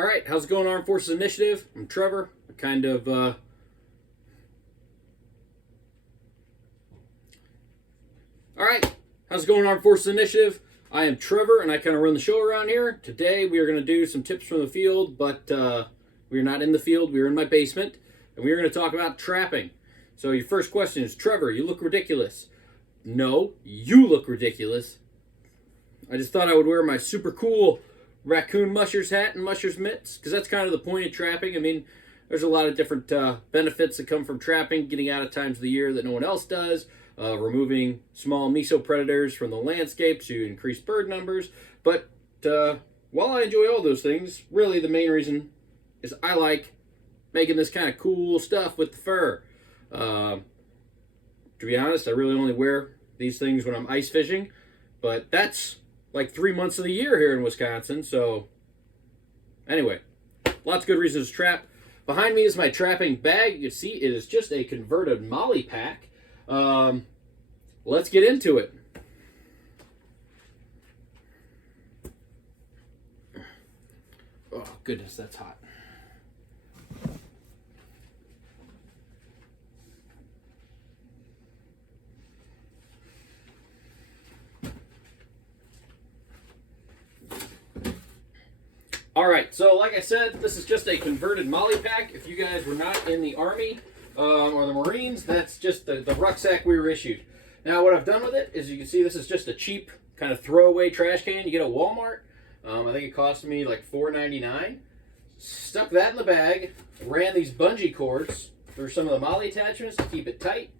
All right, how's it going, Armed Forces Initiative? I'm Trevor. All right, how's it going, Armed Forces Initiative? I am Trevor, and I kind of run the show around here. Today, we are going to do some tips from the field, but we're not in the field. We're in my basement, and we're going to talk about trapping. So your first question is, Trevor, you look ridiculous. No, you look ridiculous. I just thought I would wear my super cool raccoon mushers hat and mushers mitts, because that's kind of the point of trapping. I mean, there's a lot of different benefits that come from trapping, getting out at times of the year that no one else does, removing small mesopredators from the landscape to increase bird numbers. But while I enjoy all those things, really the main reason is I like making this kind of cool stuff with the fur. To be honest, I really only wear these things when I'm ice fishing, but that's like 3 months of the year here in Wisconsin. So anyway, lots of good reasons to trap. Behind me is my trapping bag. You see, it is just a converted molly pack. Let's get into it. Oh goodness, that's hot. All right, so like I said, this is just a converted molly pack. If you guys were not in the Army or the Marines, that's just the rucksack we were issued. Now, what I've done with it is, you can see this is just a cheap kind of throwaway trash can you get at Walmart. I think it cost me like $4.99. Stuck that in the bag, ran these bungee cords through some of the molly attachments to keep it tight.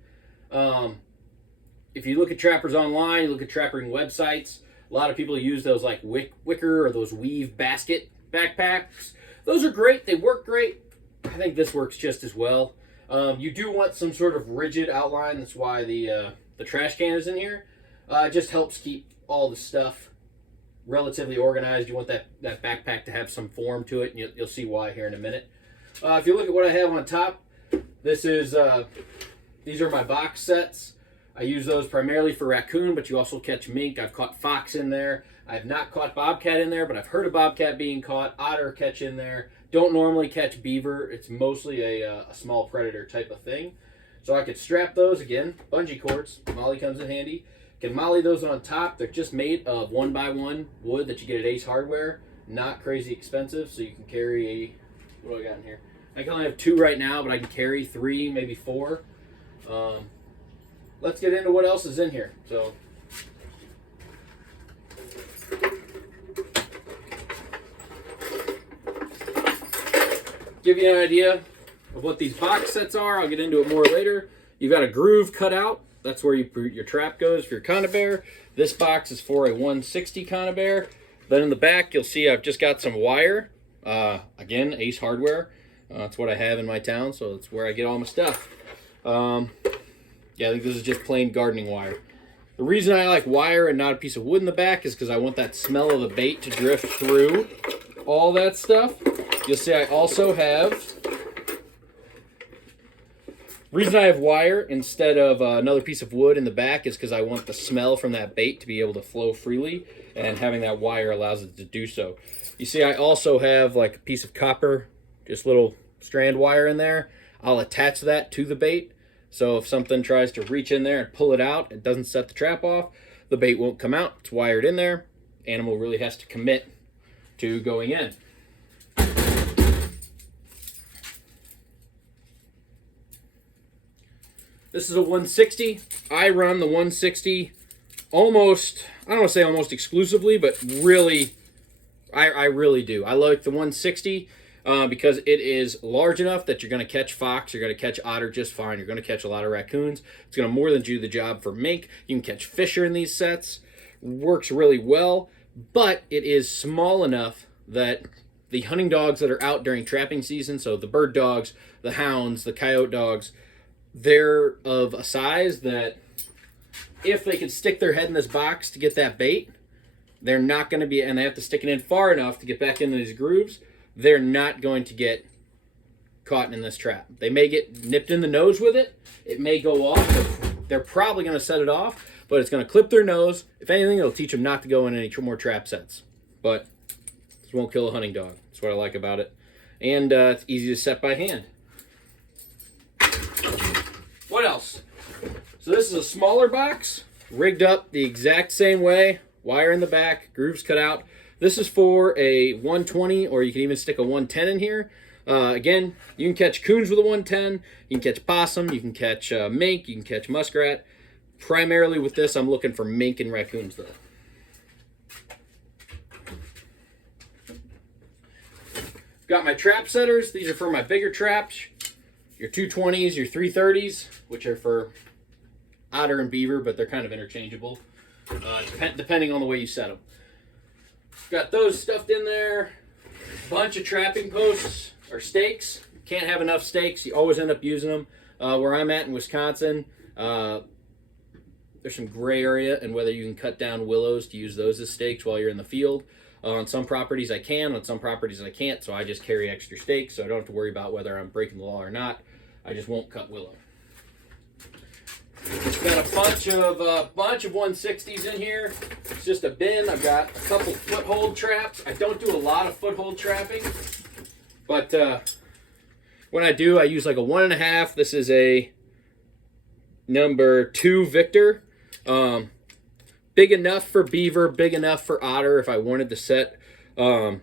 If you look at trappers online, you look at trapping websites, a lot of people use those like wicker or those weave basket backpacks. Those are great. They work great. I think this works just as well. You do want some sort of rigid outline. That's why the trash can is in here. It just helps keep all the stuff relatively organized. You want that backpack to have some form to it, and you'll see why here in a minute. If you look at what I have on top, this is these are my box sets. I use those primarily for raccoon, but you also catch mink. I've caught fox in there. I've not caught bobcat in there, but I've heard of bobcat being caught. Otter catch in there. Don't normally catch beaver. It's mostly a small predator type of thing. So I could strap those, again, bungee cords. Molly comes in handy. Can molly those on top. They're just made of 1x1 wood that you get at Ace Hardware. Not crazy expensive, so you can carry what do I got in here? I can only have 2 right now, but I can carry 3, maybe 4. Let's get into what else is in here. So, give you an idea of what these box sets are. I'll get into it more later. You've got a groove cut out. That's where your trap goes for your conibear. This box is for a 160 conibear. Then in the back, you'll see I've just got some wire. Again, Ace Hardware. That's what I have in my town, so that's where I get all my stuff. Yeah, I think this is just plain gardening wire. The reason I like wire and not a piece of wood in the back is because I want that smell of the bait to drift through all that stuff. You'll see I also have... The reason I have wire instead of another piece of wood in the back is because I want the smell from that bait to be able to flow freely, and having that wire allows it to do so. You see I also have like a piece of copper, just little strand wire in there. I'll attach that to the bait. So if something tries to reach in there and pull it out, it doesn't set the trap off, the bait won't come out. It's wired in there. Animal really has to commit to going in. This is a 160. I run the 160 almost, I don't want to say almost exclusively, but really, I really do. I like the 160. Because it is large enough that you're going to catch fox, you're going to catch otter just fine, you're going to catch a lot of raccoons. It's going to more than do the job for mink. You can catch fisher in these sets. Works really well, but it is small enough that the hunting dogs that are out during trapping season, so the bird dogs, the hounds, the coyote dogs, they're of a size that if they could stick their head in this box to get that bait, they're not going to be, and they have to stick it in far enough to get back into these grooves, they're not going to get caught in this trap. They may get nipped in the nose with it. It may go off. They're probably going to set it off, but it's going to clip their nose. If anything, it'll teach them not to go in any more trap sets. But This won't kill a hunting dog. That's what I like about it. And it's easy to set by hand. What else? So this is a smaller box, rigged up the exact same way. Wire in the back, grooves cut out. This is for a 120, or you can even stick a 110 in here. Again, you can catch coons with a 110. You can catch possum. You can catch mink. You can catch muskrat. Primarily with this, I'm looking for mink and raccoons, though. Got my trap setters. These are for my bigger traps. Your 220s, your 330s, which are for otter and beaver, but they're kind of interchangeable, depending on the way you set them. Got those stuffed in there. Bunch of trapping posts or stakes. Can't have enough stakes. You always end up using them. Where I'm at in Wisconsin, there's some gray area and whether you can cut down willows to use those as stakes while you're in the field. On some properties I can, on some properties I can't, so I just carry extra stakes, so I don't have to worry about whether I'm breaking the law or not. I just won't cut willow. Got a bunch of 160s in here. It's just a bin. I've got a couple foothold traps. I don't do a lot of foothold trapping, but when I do, I use like a 1.5. This is a number 2 Victor. Big enough for beaver, big enough for otter if I wanted to set a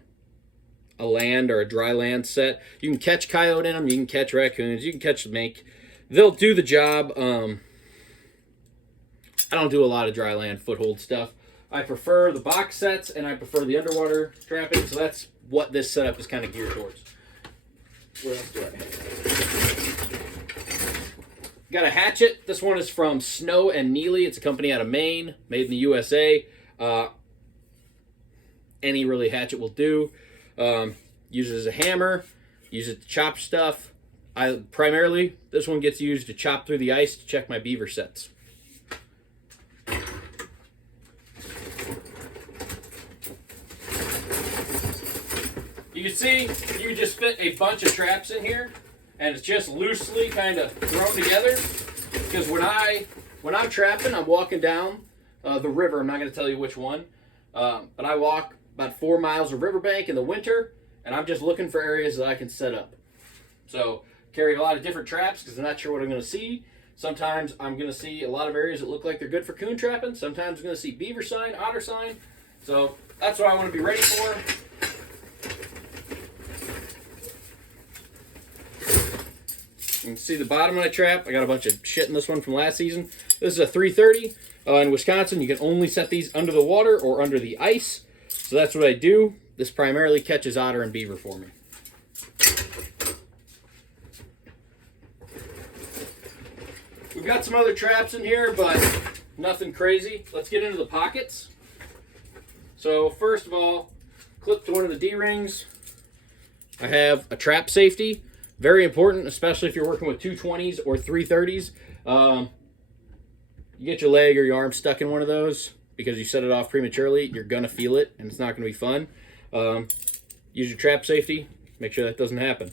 land or a dry land set. You can catch coyote in them, you can catch raccoons, you can catch the mink. They'll do the job. I don't do a lot of dry land foothold stuff. I prefer the box sets and I prefer the underwater trapping, so that's what this setup is kind of geared towards. What else do I have? Got a hatchet. This one is from Snow and Neely. It's a company out of Maine, made in the USA. Any really hatchet will do. Use it as a hammer. Use it to chop stuff. Primarily, this one gets used to chop through the ice to check my beaver sets. You can see, you can just fit a bunch of traps in here, and it's just loosely kind of thrown together. Because when I'm trapping, I'm walking down the river. I'm not going to tell you which one, but I walk about 4 miles of riverbank in the winter, and I'm just looking for areas that I can set up. So carry a lot of different traps because I'm not sure what I'm going to see. Sometimes I'm going to see a lot of areas that look like they're good for coon trapping. Sometimes I'm going to see beaver sign, otter sign. So that's what I want to be ready for. You can see the bottom of my trap. I got a bunch of shit in this one from last season. This is a 330. In Wisconsin, you can only set these under the water or under the ice. So that's what I do. This primarily catches otter and beaver for me. We've got some other traps in here, but nothing crazy. Let's get into the pockets. So first of all, clipped to one of the D-rings. I have a trap safety. Very important, especially if you're working with 220s or 330s. You get your leg or your arm stuck in one of those because you set it off prematurely, you're going to feel it, and it's not going to be fun. Use your trap safety. Make sure that doesn't happen.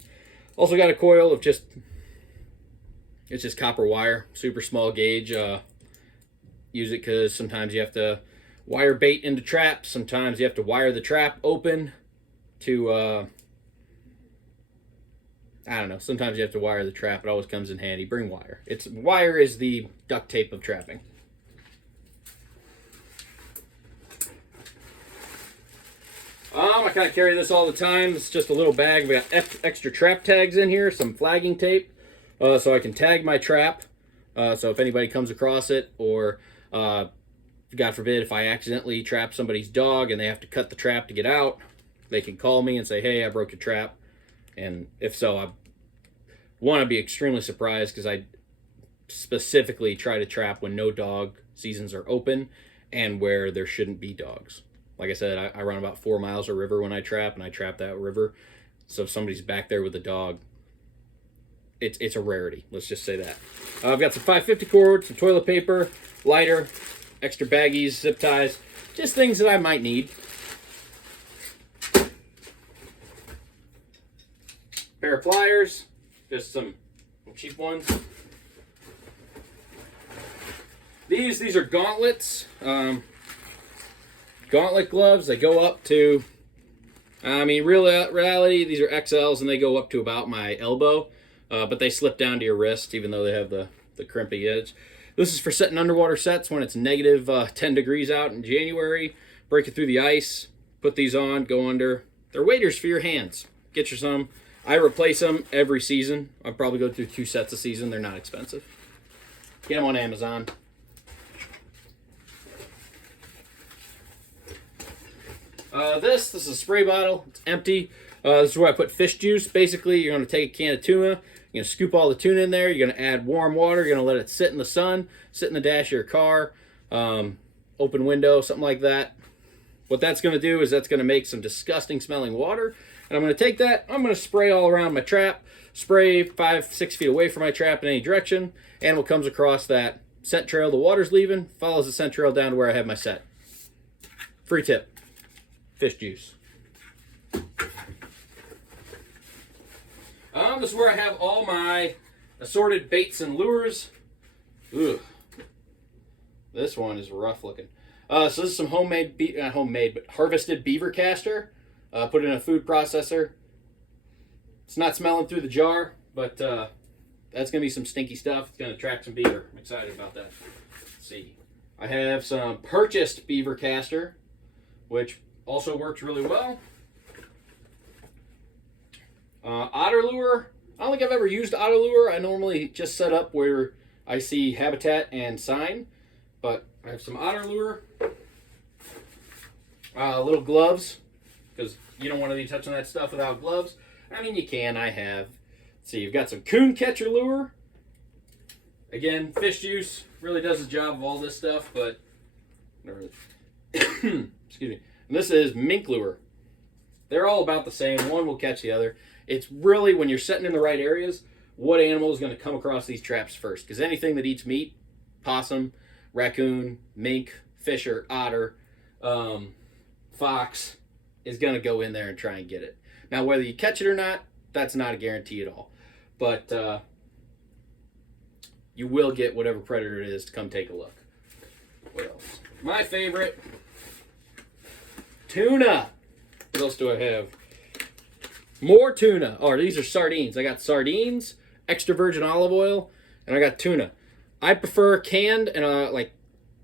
Also got a coil of it's just copper wire, super small gauge. Use it because sometimes you have to wire bait into traps. Sometimes you have to wire the trap open to... I don't know. Sometimes you have to wire the trap. It always comes in handy. Bring wire. Wire is the duct tape of trapping. I kind of carry this all the time. It's just a little bag. We got extra trap tags in here, some flagging tape, so I can tag my trap. So if anybody comes across it, or God forbid, if I accidentally trap somebody's dog and they have to cut the trap to get out, they can call me and say, "Hey, I broke your trap." And if so, I want to be extremely surprised because I specifically try to trap when no dog seasons are open and where there shouldn't be dogs. Like I said, I run about 4 miles of river when I trap, and I trap that river. So if somebody's back there with a dog, it's a rarity. Let's just say that. I've got some 550 cord, some toilet paper, lighter, extra baggies, zip ties, just things that I might need. Pair of pliers, just some cheap ones. These are gauntlets, gauntlet gloves. They go up to I mean, reality, these are XLs and they go up to about my elbow, but they slip down to your wrist even though they have the crimpy edge. This is for setting underwater sets when it's negative 10 degrees out in January. Break it through the ice, put these on, go under. They're waders for your hands. Get you some. I replace them every season. I probably go through 2 sets a season. They're not expensive. Get them on Amazon. This is a spray bottle. It's empty. This is where I put fish juice. Basically, you're going to take a can of tuna. You're going to scoop all the tuna in there. You're going to add warm water. You're going to let it sit in the sun, sit in the dash of your car, open window, something like that. What that's going to do is that's going to make some disgusting smelling water. And I'm going to take that. I'm going to spray all around my trap. Spray 5-6 feet away from my trap in any direction. Animal comes across that scent trail the water's leaving, follows the scent trail down to where I have my set. Free tip. Fish juice. This is where I have all my assorted baits and lures. Ugh. This one is rough looking. So this is some not homemade, but harvested beaver castor. Put it in a food processor. It's not smelling through the jar, but that's going to be some stinky stuff. It's going to attract some beaver. I'm excited about that. Let's see. I have some purchased beaver castor, which also works really well. Otter lure. I don't think I've ever used otter lure. I normally just set up where I see habitat and sign, but I have some otter lure. Little gloves, because you don't want to be touching that stuff without gloves. I mean, you can. I have. Let's see, you've got some coon catcher lure. Again, fish juice really does the job of all this stuff, but excuse me. And this is mink lure. They're all about the same. One will catch the other. It's really, when you're setting in the right areas, what animal is going to come across these traps first. Because anything that eats meat, possum, raccoon, mink, fisher, otter, fox, is going to go in there and try and get it. Now, whether you catch it or not, that's not a guarantee at all. But you will get whatever predator it is to come take a look. What else? My favorite, tuna. What else do I have? More tuna. Oh, these are sardines. I got sardines, extra virgin olive oil, and I got tuna. I prefer canned and like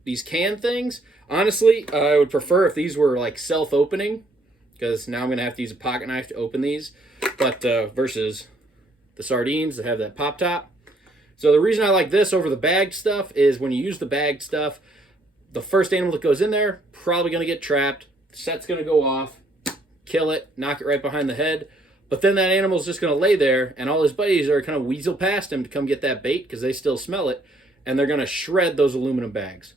these canned things. Honestly, I would prefer if these were like self-opening, because now I'm going to have to use a pocket knife to open these, but versus the sardines that have that pop top. So the reason I like this over the bagged stuff is when you use the bagged stuff, the first animal that goes in there probably going to get trapped. The set's going to go off, kill it, knock it right behind the head. But then that animal's just going to lay there, and all his buddies are kind of weasel past him to come get that bait because they still smell it, and they're going to shred those aluminum bags.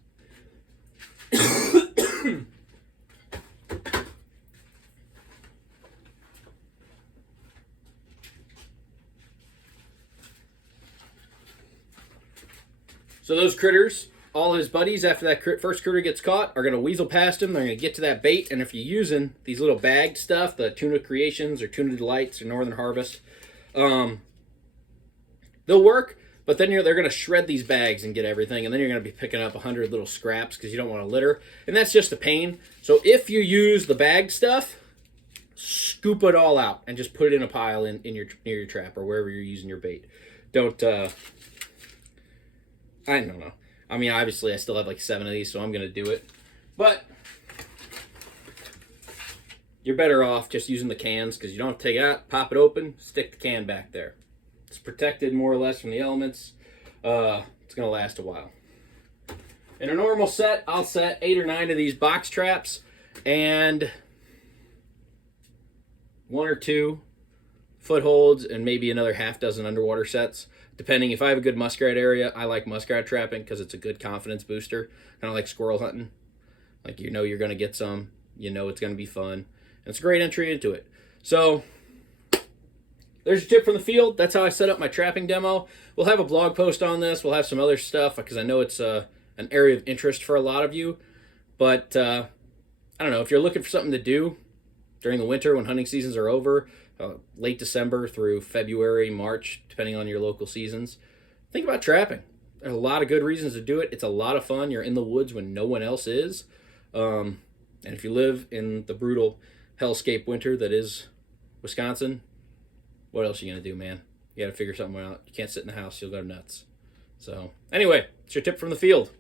So those critters, all his buddies, after that first critter gets caught, are going to weasel past him. They're going to get to that bait. And if you're using these little bagged stuff, the Tuna Creations or Tuna Delights or Northern Harvest, they'll work. But then they're going to shred these bags and get everything. And then you're going to be picking up 100 little scraps because you don't want to litter. And that's just a pain. So if you use the bagged stuff, scoop it all out and just put it in a pile near your trap or wherever you're using your bait. Don't... I don't know. I mean, obviously, I still have like 7 of these, so I'm going to do it. But you're better off just using the cans because you don't have to take it out, pop it open, stick the can back there. It's protected more or less from the elements. It's going to last a while. In a normal set, I'll set 8 or 9 of these box traps and 1 or 2 footholds and maybe another half dozen underwater sets. Depending, if I have a good muskrat area, I like muskrat trapping because it's a good confidence booster. Kind of like squirrel hunting. Like, you know you're going to get some. You know it's going to be fun. And it's a great entry into it. So, there's your tip from the field. That's how I set up my trapping demo. We'll have a blog post on this. We'll have some other stuff because I know it's an area of interest for a lot of you. But, I don't know, if you're looking for something to do during the winter when hunting seasons are over, late December through February, March, depending on your local seasons, think about trapping. There's a lot of good reasons to do it. It's a lot of fun. You're in the woods when no one else is. And if you live in the brutal hellscape winter that is Wisconsin, what else are you going to do, man? You got to figure something out. You can't sit in the house. You'll go nuts. So, anyway, it's your tip from the field.